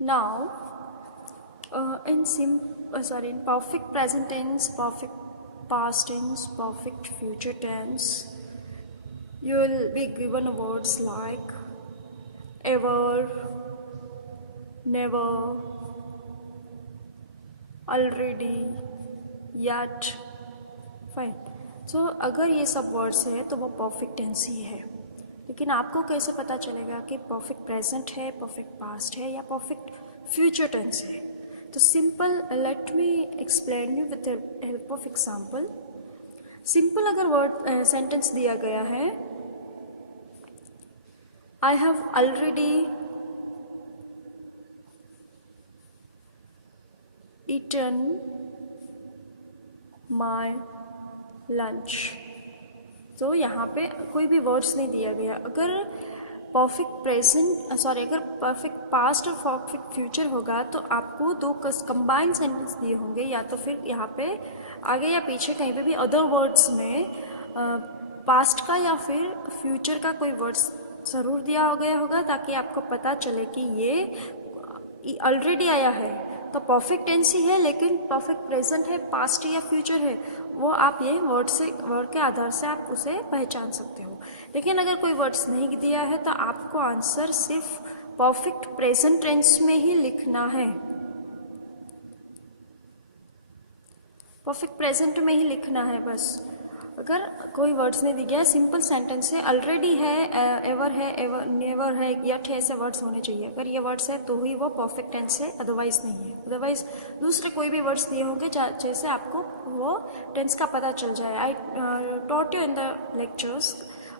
Now, in perfect present tense, perfect past tense, perfect future tense, you will be given words like ever, never, already, yet. Fine. So अगर ये सब words है तो वो perfect tense ही है. लेकिन आपको कैसे पता चलेगा कि परफेक्ट प्रेजेंट है, परफेक्ट पास्ट है या परफेक्ट फ्यूचर टेंस है? तो simple, let me explain you with help of example. Simple अगर वर्ड सेंटेंस दिया गया है, I have already eaten my lunch. तो यहाँ पे कोई भी वर्ड्स नहीं दिया गया. अगर अगर परफेक्ट पास्ट और परफेक्ट फ्यूचर होगा तो आपको दो कंबाइंड सेंटेंस दिए होंगे, या तो फिर यहाँ पे आगे या पीछे कहीं पे भी अदर वर्ड्स में पास्ट का या फिर फ्यूचर का कोई वर्ड्स ज़रूर दिया गया होगा, ताकि आपको पता चले कि ये ऑलरेडी आया है तो परफेक्ट टेंस ही है, लेकिन परफेक्ट प्रेजेंट है, पास्ट या फ्यूचर है, वो आप ये वर्ड के आधार से आप उसे पहचान सकते हो. लेकिन अगर कोई वर्ड्स नहीं दिया है तो आपको आंसर सिर्फ परफेक्ट प्रेजेंट टेंस में ही लिखना है. परफेक्ट प्रेजेंट में ही लिखना है बस. अगर कोई वर्ड्स नहीं दिया गया, सिंपल सेंटेंस है, ऑलरेडी है, एवर है, एवर नेवर है, यट है, ऐसे वर्ड्स होने चाहिए. अगर ये वर्ड्स है तो ही वो परफेक्ट टेंस है, अदरवाइज नहीं है. अदरवाइज दूसरे कोई भी वर्ड्स दिए होंगे जैसे आपको वो टेंस का पता चल जाए. I taught you in the lectures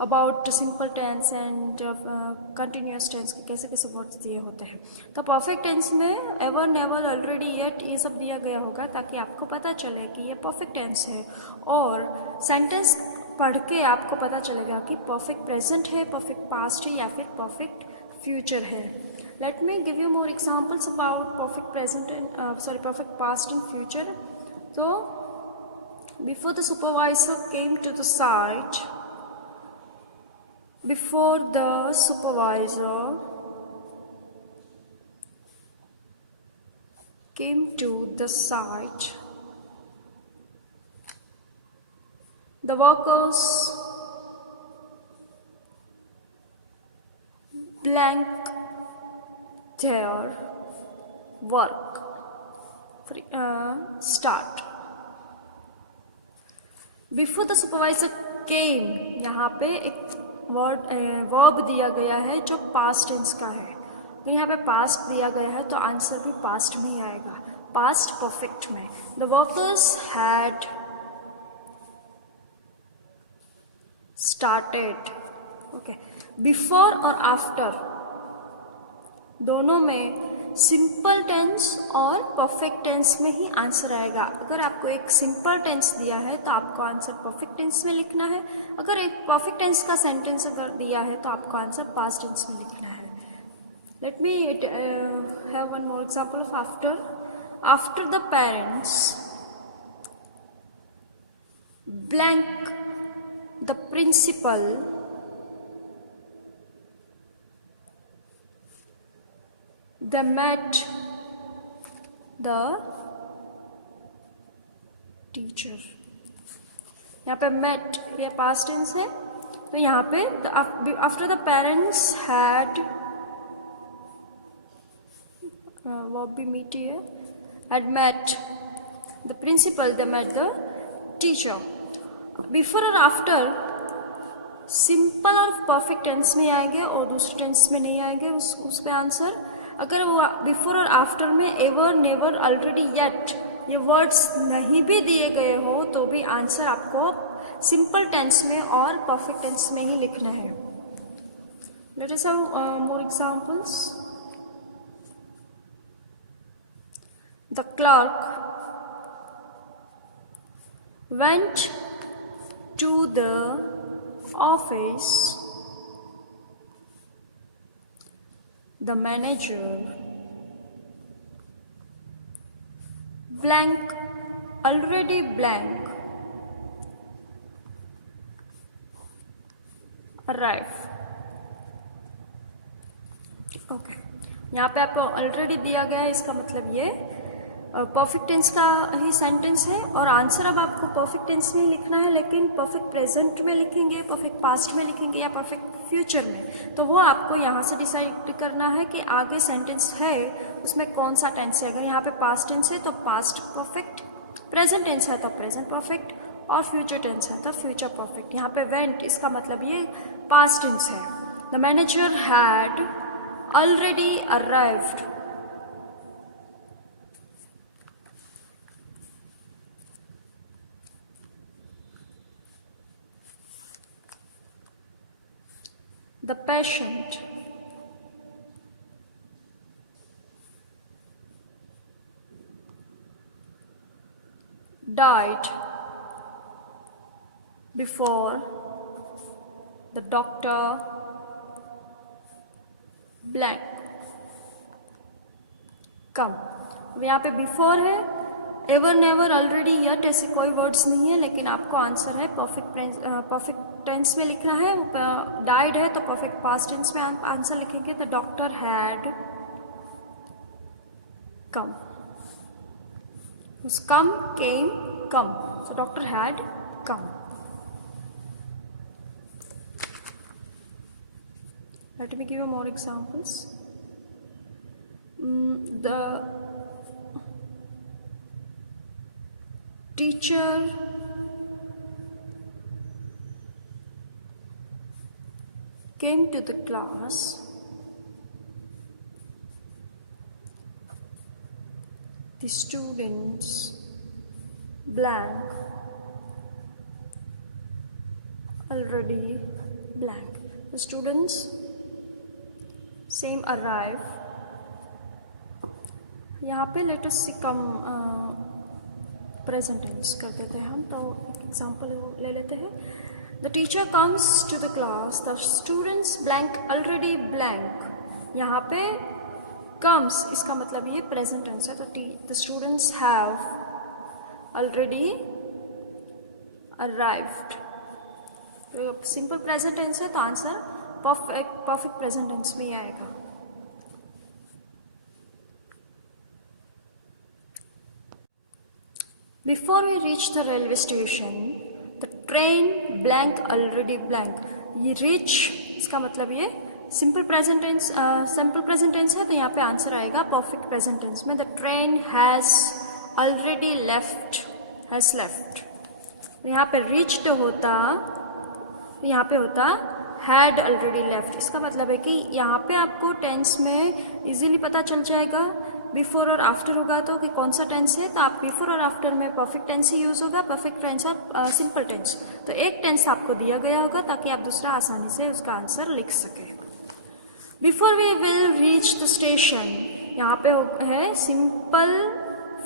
about simple tense and continuous tense के कैसे कैसे वर्ड्स दिए होते हैं. तो परफेक्ट टेंस में एवर, नेवर, ऑलरेडी, येट ये सब दिया गया होगा ताकि आपको पता चले कि ये परफेक्ट टेंस है. और सेंटेंस पढ़ के आपको पता चलेगा कि परफेक्ट प्रेजेंट है, परफेक्ट पास्ट है या फिर परफेक्ट फ्यूचर है. Let me give you more examples about perfect present and perfect past and future. तो before the supervisor came to the site, before the supervisor came to the site, the workers blank their work. Start. Before the supervisor came, यहाँ पे एक verb दिया गया है जो past tense का है. तो यहाँ पे पास्ट दिया गया है तो आंसर भी पास्ट में ही आएगा, पास्ट परफेक्ट में. The workers had started. Okay, before और आफ्टर दोनों में सिंपल टेंस और परफेक्ट टेंस में ही आंसर आएगा. अगर आपको एक सिंपल टेंस दिया है तो आपको आंसर परफेक्ट टेंस में लिखना है. अगर एक परफेक्ट टेंस का सेंटेंस अगर दिया है तो आपको आंसर पास्ट टेंस में लिखना है. Let me have one more example of after. After the parents blank the principal they met the teacher. यहाँ पे met ये past tense है, तो यहाँ पे after the parents had verb भी meet है, had met the principal, they met the teacher. Before और after सिंपल और परफेक्ट टेंस में आएंगे और दूसरे टेंस में नहीं आएंगे उस पे आंसर. अगर वो बिफोर और आफ्टर में एवर, नेवर, ऑलरेडी, येट ये वर्ड्स नहीं भी दिए गए हो तो भी आंसर आपको सिंपल टेंस में और परफेक्ट टेंस में ही लिखना है. Let us have more examples. The clerk went to the office, the manager blank, already blank, arrive. Okay, यहाँ पे आपको ऑलरेडी दिया गया है, इसका मतलब ये परफेक्ट टेंस का ही सेंटेंस है और आंसर अब आपको परफेक्ट टेंस में ही लिखना है, लेकिन परफेक्ट प्रेजेंट में लिखेंगे, परफेक्ट पास्ट में लिखेंगे या परफेक्ट फ्यूचर में, तो वो आपको यहाँ से डिसाइड करना है कि आगे सेंटेंस है उसमें कौन सा टेंस है। अगर यहाँ पे पास्ट टेंस है तो पास्ट परफेक्ट, प्रेजेंट टेंस है तो प्रेजेंट परफेक्ट और फ्यूचर टेंस है तो फ्यूचर परफेक्ट। यहाँ पे वेंट इसका मतलब ये पास्ट टेंस है। The manager had already arrived. The patient died before the doctor blank come। यहाँ पे बिफोर है, एवर नेवर ऑलरेडी यट ऐसे कोई वर्ड्स नहीं है, लेकिन आपको आंसर है परफेक्ट टेंस में लिखना है। डाइड है तो परफेक्ट पास्ट टेंस में आंसर लिखेंगे। The doctor had come, come came come, so doctor had come. Let me give you more examples. The teacher came to the class the students blank already blank। The students same arrive। यहाँ पे let us कम present tense कर देते हैं हम, तो एक example ले लेते हैं। The teacher comes to the class, the students blank already blank. यहाँ पे कम्स इसका मतलब ये प्रेजेंट टेंस है, तो the students have already arrived. Simple present tense है तो आंसर परफेक्ट प्रेजेंट टेंस में ही आएगा। Before we reach the railway station, the train blank already blank। ये reach इसका मतलब ये सिंपल प्रेजेंट टेंस है, तो यहाँ पे आंसर आएगा परफेक्ट प्रेजेंट टेंस में। The train has already left, has left. यहाँ पे reached होता, यहाँ पे होता हैड ऑलरेडी लेफ्ट। इसका मतलब है कि यहाँ पे आपको टेंस में इजीली पता चल जाएगा, बिफोर और आफ्टर होगा तो कि कौन सा टेंस है, तो आप बिफोर और आफ्टर में परफेक्ट टेंस ही यूज़ होगा, परफेक्ट टेंस और सिंपल टेंस। तो एक टेंस आपको दिया गया होगा ताकि आप दूसरा आसानी से उसका आंसर लिख सकें। Before we will reach the station, यहाँ पे है simple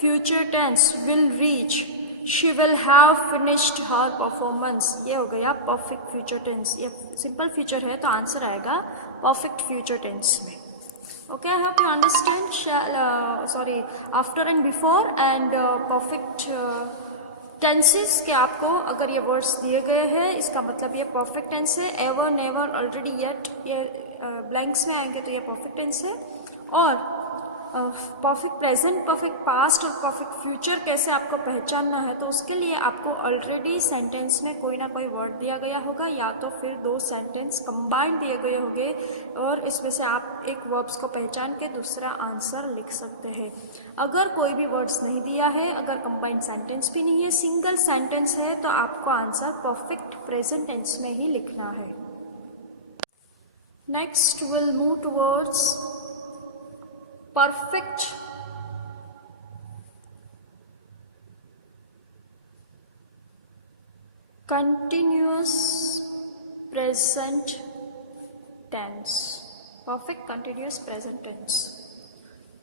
future tense, will reach. She will have finished her performance, ये हो गया परफेक्ट फ्यूचर टेंस। ये सिंपल फ्यूचर है तो आंसर आएगा परफेक्ट फ्यूचर टेंस में। Okay, I hope you understand sorry after and before and perfect tenses के आपको अगर ये वर्ड्स दिए गए हैं इसका मतलब ये परफेक्ट टेंस है। एवर नेवर ऑलरेडी येट ये ब्लैंक्स में आएंगे तो ये परफेक्ट टेंस है। और परफेक्ट प्रेजेंट, परफेक्ट पास्ट और परफेक्ट फ्यूचर कैसे आपको पहचानना है, तो उसके लिए आपको ऑलरेडी सेंटेंस में कोई ना कोई वर्ड दिया गया होगा या तो फिर दो सेंटेंस कंबाइंड दिए गए होंगे और इसमें से आप एक वर्ब्स को पहचान के दूसरा आंसर लिख सकते हैं। अगर कोई भी वर्ड्स नहीं दिया है, अगर कंबाइंड सेंटेंस भी नहीं है, सिंगल सेंटेंस है, तो आपको आंसर परफेक्ट प्रेजेंट टेंस में ही लिखना है। Next will move towards perfect continuous present tense, perfect continuous present tense।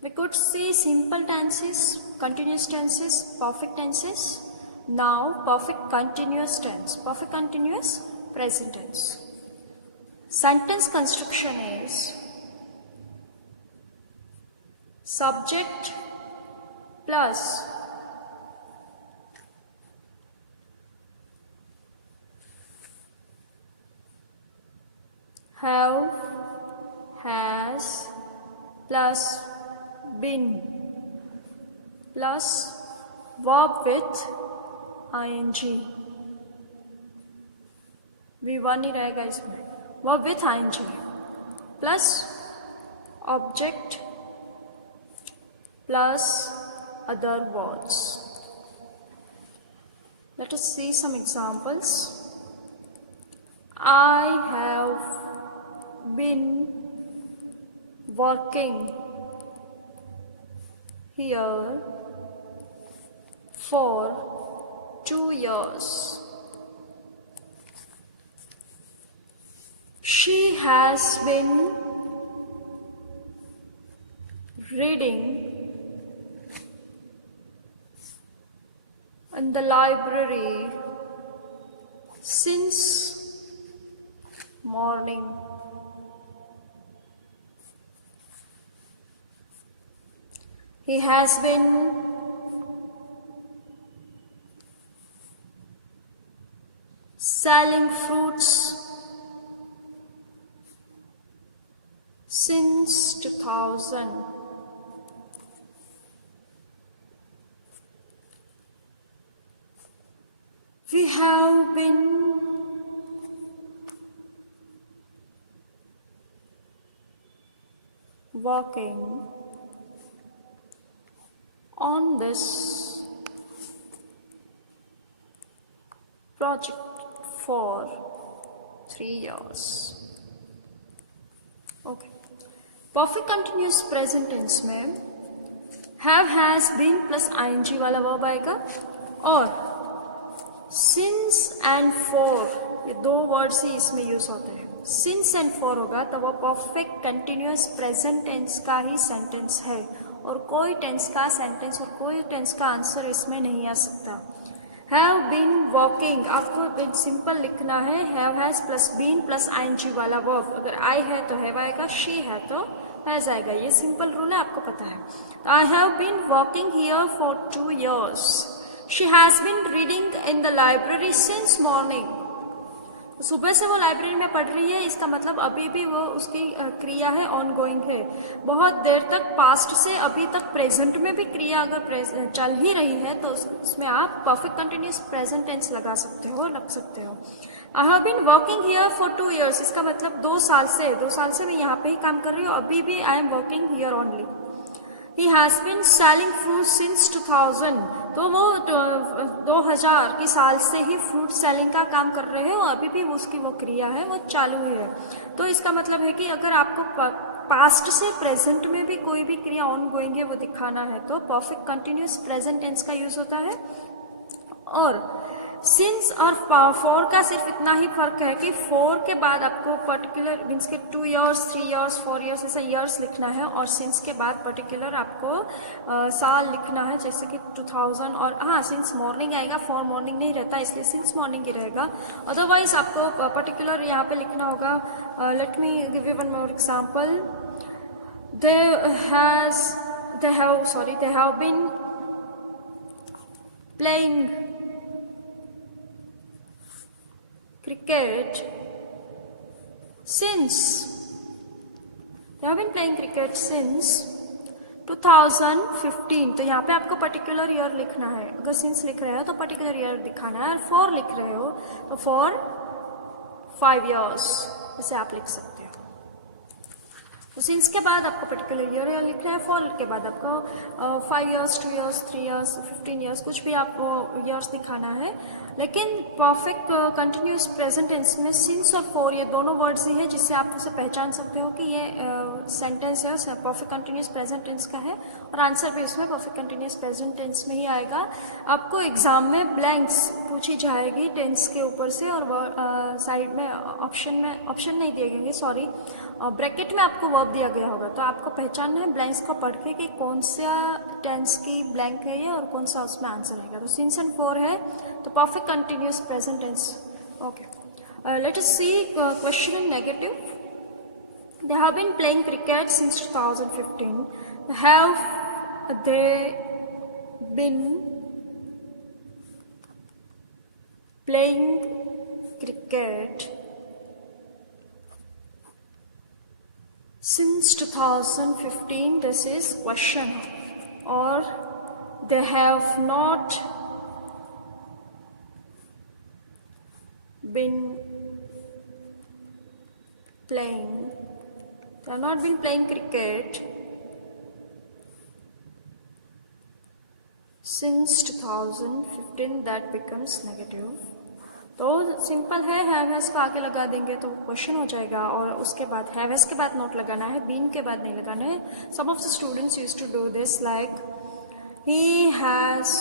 We could see simple tenses, continuous tenses, perfect tenses। Now perfect continuous tense, perfect continuous present tense। Sentence construction is subject plus have, has, plus been plus verb with ing, V1 ही रहेगा इसमें, verb with ing plus object plus other words. Let us see some examples. I have been working here for 2 years. She has been reading in the library since morning. He has been selling fruits since 2000. We have been working on this project for 3 years. Okay. Perfect continuous present tense में have, has, been plus ING वाला verb आएगा और since and for, ये 2 words ही इसमें use होते हैं. Since and for होगा तो वो परफेक्ट कंटिन्यूस प्रेजेंट टेंस का ही सेंटेंस है और कोई टेंस का सेंटेंस और कोई टेंस का आंसर इसमें नहीं आ सकता. हैव बीन वर्किंग, आपको सिंपल लिखना है have has plus been plus ING वाला वर्ब. अगर आई है तो हैव आएगा, शी है तो हैज आएगा. ये सिंपल रूल है, आपको पता है. I have been working here for 2 years. She has been reading in the library since morning. सुबह से वो लाइब्रेरी में पढ़ रही है, इसका मतलब अभी भी वो उसकी क्रिया है, ऑन गोइंग है. बहुत देर तक, पास्ट से अभी तक प्रेजेंट में भी क्रिया अगर चल ही रही है तो उसमें आप परफेक्ट कंटिन्यूस प्रेजेंट टेंस लगा सकते हो, लग सकते हो. I have been working here for 2 years, इसका मतलब 2 साल से मैं यहाँ पे ही काम कर रही हूँ, अभी भी I am working here only. He has been selling fruit since 2000, तो वो 2000 की साल से ही फ्रूट सेलिंग का काम कर रहे हैं और अभी भी उसकी वो क्रिया है, वो चालू ही है. तो इसका मतलब है कि अगर आपको पास्ट से प्रेजेंट में भी कोई भी क्रिया ऑन गोइंग है वो दिखाना है तो परफेक्ट कंटिन्यूस प्रेजेंट टेंस का यूज होता है. और सिंस और फॉर का सिर्फ इतना ही फर्क है कि फॉर के बाद आपको पर्टिकुलर मीन्स के 2 years, 3 years, 4 years ऐसा ईयर्स लिखना है और सिंस के बाद पर्टिकुलर आपको साल लिखना है, जैसे कि 2000. और हाँ, सिंस मॉर्निंग आएगा, फॉर मॉर्निंग नहीं रहता, इसलिए सिंस मॉर्निंग ही रहेगा. अदरवाइज आपको पर्टिकुलर यहाँ पे लिखना होगा. Let me give you one more example. They have been playing cricket since, they have been playing cricket since 2015. तो यहाँ पे आपको पर्टिकुलर ईयर लिखना है. अगर सिंस लिख रहे हो तो पर्टिकुलर ईयर दिखाना है, और फॉर लिख रहे हो तो फॉर 5 years ऐसे आप लिख सकते हो. तो सिंस के बाद आपको पर्टिकुलर ईयर लिखना है, फॉर के बाद आपको 5 years, 2 years, 3 years, 15 years कुछ भी आपको ईयर्स दिखाना है. लेकिन परफेक्ट कंटिन्यूस प्रेजेंट टेंस में सिंस और फॉर ये दोनों वर्ड्स ही है जिससे आप उसे पहचान सकते हो कि ये सेंटेंस है परफेक्ट कंटिन्यूस प्रेजेंट टेंस का है, और आंसर भी इसमें परफेक्ट कंटिन्यूस प्रेजेंट टेंस में ही आएगा. आपको एग्जाम में ब्लैंक्स पूछी जाएगी टेंस के ऊपर से, और साइड में ऑप्शन नहीं दिए गए, सॉरी, ब्रैकेट में आपको वर्ब दिया गया होगा, तो आपको पहचानना है ब्लैंक्स को पढ़ के कि कौन सा टेंस की ब्लैंक है ये और कौन सा उसमें आंसर रहेगा. तो सिंस एंड फॉर है तो perfect continuous present tense. Okay, let us see question in negative. They have been playing cricket since 2015. Have they been playing cricket Since 2015, this is question, or they have not been playing. They have not been playing cricket since 2015. That becomes negative. तो simple है, have has को आगे लगा देंगे तो question हो जाएगा, और उसके बाद हैव हैज के बाद नोट लगाना है, बीन के बाद नहीं लगाना है. Some of the students use to do this, like he has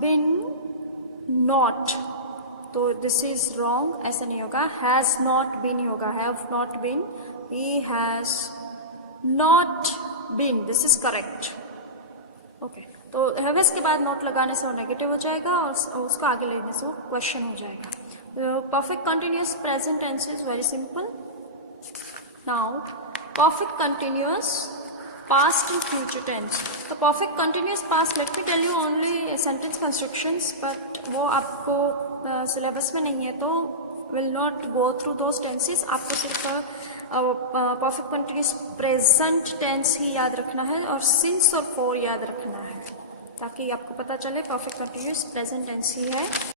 been not, तो दिस इज रॉन्ग, ऐसा नहीं होगा. हैज नॉट बीन ही होगा, have not been. He has not been, this is correct. Okay, तो हैव हैज के बाद note लगाने से वो नेगेटिव हो जाएगा, और उसको आगे लेने से वो क्वेश्चन हो जाएगा. Perfect continuous present tense is very simple. Now, perfect continuous past and future tense. The perfect continuous past, let me tell you only sentence constructions, but वो आपको syllabus में नहीं है, तो will not go through those tenses. आपको सिर्फ perfect continuous present tense ही याद रखना है, और since और for याद रखना है, ताकि आपको पता चले perfect continuous present tense ही है.